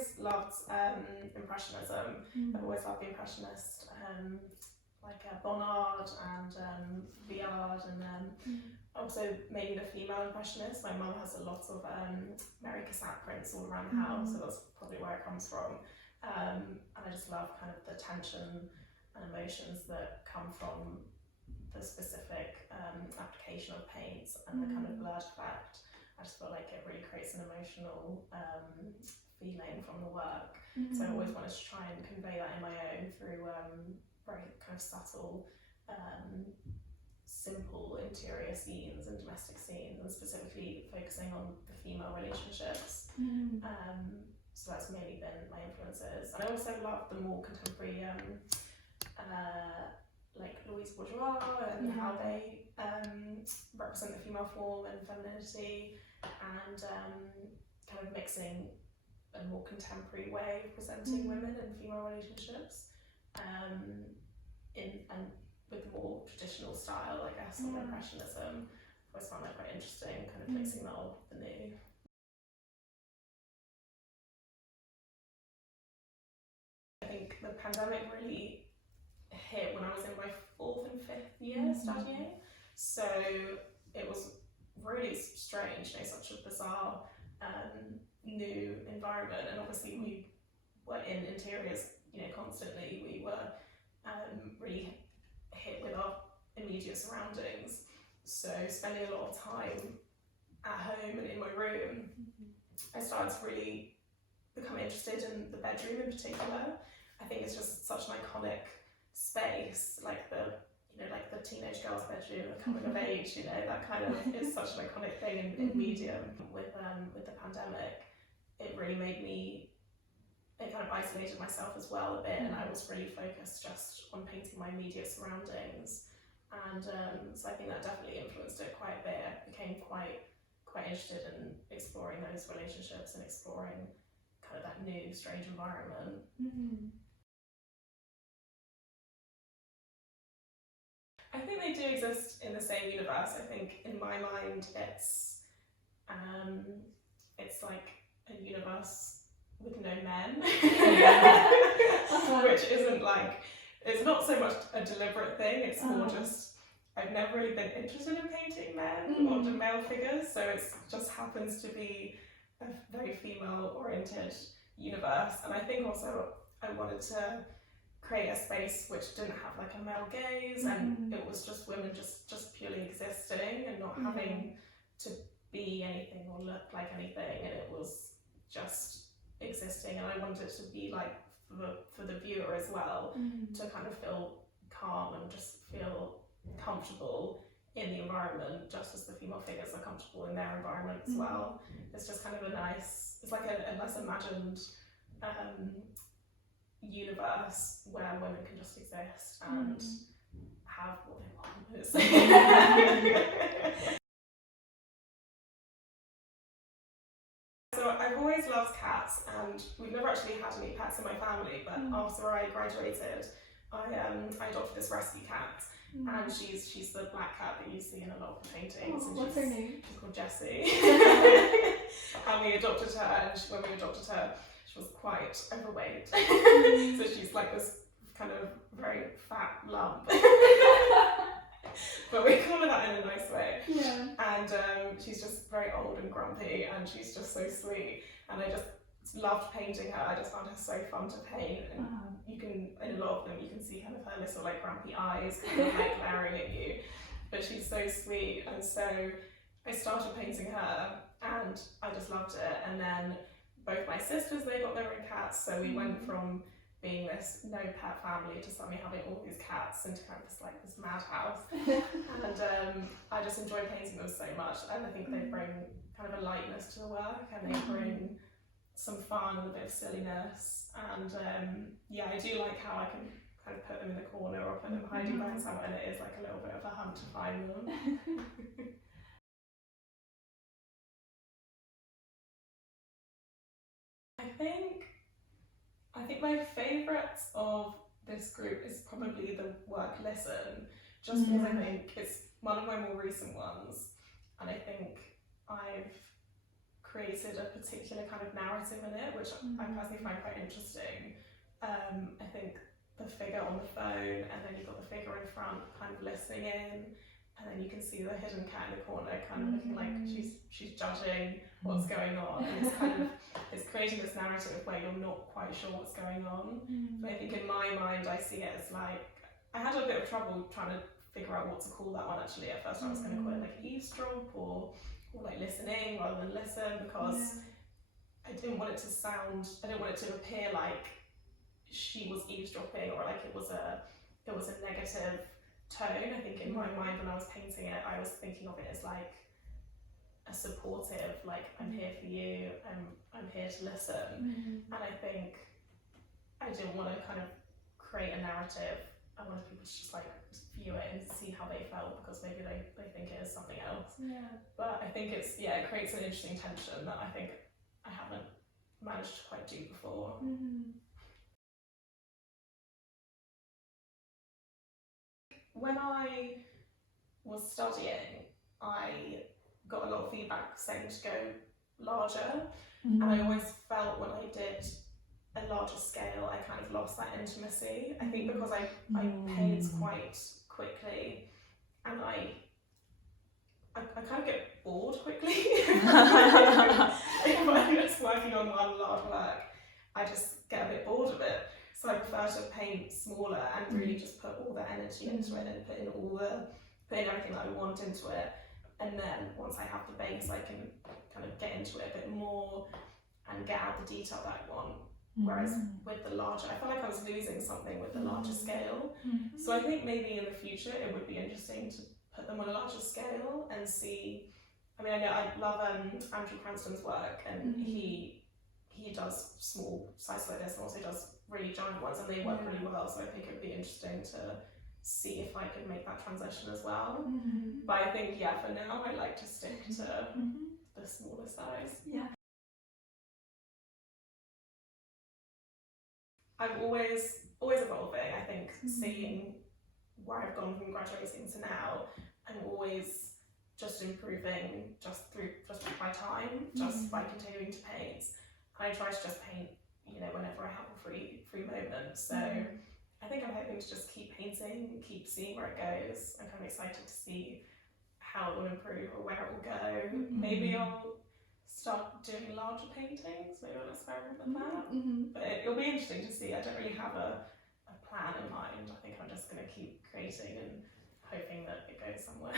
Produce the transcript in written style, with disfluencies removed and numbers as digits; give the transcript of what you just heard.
always loved Impressionism. I've always loved the Impressionist, like Bonnard and Villard, and also maybe the female Impressionists. My mum has a lot of Mary Cassatt prints all around the house, so that's probably where it comes from. And I just love kind of the tension and emotions that come from the specific application of paints and the kind of blurred effect. I just feel like it really creates an emotional feeling from the work. So I always wanted to try and convey that in my own through very kind of subtle, simple interior scenes and domestic scenes, and specifically focusing on the female relationships. So that's mainly been my influences. And I also love the more contemporary, like Louise Bourgeois and how they represent the female form and femininity, and kind of mixing a more contemporary way of presenting women and female relationships, and with more traditional style, I guess, of Impressionism. I always found that quite interesting, kind of mixing the old with the new. I think the pandemic really hit when I was in my 4th and 5th year studying, so it was really strange, such a bizarre new environment, and obviously we were in interiors, constantly. We were really hit with our immediate surroundings, so spending a lot of time at home and in my room, I started to really become interested in the bedroom in particular. I think it's just such an iconic space, like the teenage girl's bedroom, the coming of age, that kind of is such an iconic thing in medium. With the pandemic, it really made me, it kind of isolated myself as well a bit, and I was really focused just on painting my immediate surroundings, and so I think that definitely influenced it quite a bit. I became quite interested in exploring those relationships and exploring kind of that new strange environment. I think they do exist in the same universe. I think in my mind it's like a universe with no men, which isn't like, it's not so much a deliberate thing, it's more just, I've never really been interested in painting men or male figures, so it just happens to be a very female oriented universe. And I think also I wanted to create a space which didn't have like a male gaze, and it was just women just purely existing and not having to be anything or look like anything, and it was just existing. And I wanted it to be like for the viewer as well, to kind of feel calm and just feel comfortable in the environment, just as the female figures are comfortable in their environment as well. It's just kind of a nice, it's like a less imagined universe where women can just exist and have what they want. So I've always loved cats, and we've never actually had any pets in my family, but after I graduated, I adopted this rescue cat, and she's the black cat that you see in a lot of the paintings. And what's her name? She's called Jessie. And we adopted her, and when we adopted her, she was quite overweight. So she's like this kind of very fat lump. But we call her that in a nice way. Yeah. And she's just very old and grumpy, and she's just so sweet. And I just loved painting her. I just found her so fun to paint. And you can, in a lot of them, you can see kind of her little like grumpy eyes kind of like glaring at you. But she's so sweet, and so I started painting her, and I just loved it. And then both my sisters, they got their own cats, so we went from being this no pet family to suddenly having all these cats into kind of this madhouse. And I just enjoy painting them so much, and I think they bring kind of a lightness to the work, and they bring some fun and a bit of silliness. And yeah, I do like how I can kind of put them in the corner or put them hiding behind somewhere, and it is like a little bit of a hunt to find them. I think my favourite of this group is probably the work Listen, just because I think it's one of my more recent ones, and I think I've created a particular kind of narrative in it, which I personally find quite interesting. I think the figure on the phone, and then you've got the figure in front kind of listening in, and then you can see the hidden cat in the corner kind of looking like she's judging what's going on. And it's kind of, it's creating this narrative where you're not quite sure what's going on. But I think in my mind I see it as like, I had a bit of trouble trying to figure out what to call that one actually. At first I was going to call it like eavesdrop or like listening rather than listen, because I didn't want it to appear like she was eavesdropping or like it was a negative tone. I think in my mind when I was painting it, I was thinking of it as like a supportive, like I'm here for you, I'm here to listen. And I think I didn't want to kind of create a narrative. I wanted people to just like view it and see how they felt, because maybe they think it is something else. But I think it's, it creates an interesting tension that I think I haven't managed to quite do before. When I was studying, I got a lot of feedback saying to go larger, and I always felt when I did a larger scale I kind of lost that intimacy. I think because I paint quite quickly, and I kind of get bored quickly. If I'm just working on one large work, I just get a bit bored of it. So I prefer to paint smaller and really just put all the energy into it and put in everything that I want into it. And then once I have the base, I can kind of get into it a bit more and get out the detail that I want. Whereas with the larger, I felt like I was losing something with the larger scale. So I think maybe in the future it would be interesting to put them on a larger scale and see. I mean, I know I love Andrew Cranston's work, and he does small sizes like this and also does really giant ones, and they work really well. So I think it would be interesting to see if I could make that transition as well. But I think for now I like to stick to the smaller size. I'm always evolving. I think seeing where I've gone from graduating to now, I'm always just improving just with my time, just by continuing to paint. And I try to just paint, whenever I have a free moment. So I think I'm hoping to just keep painting, keep seeing where it goes. I'm kind of excited to see how it will improve or where it will go. Maybe I'll start doing larger paintings, maybe I'll experiment with that. But it'll be interesting to see. I don't really have a plan in mind. I think I'm just going to keep creating and hoping that it goes somewhere.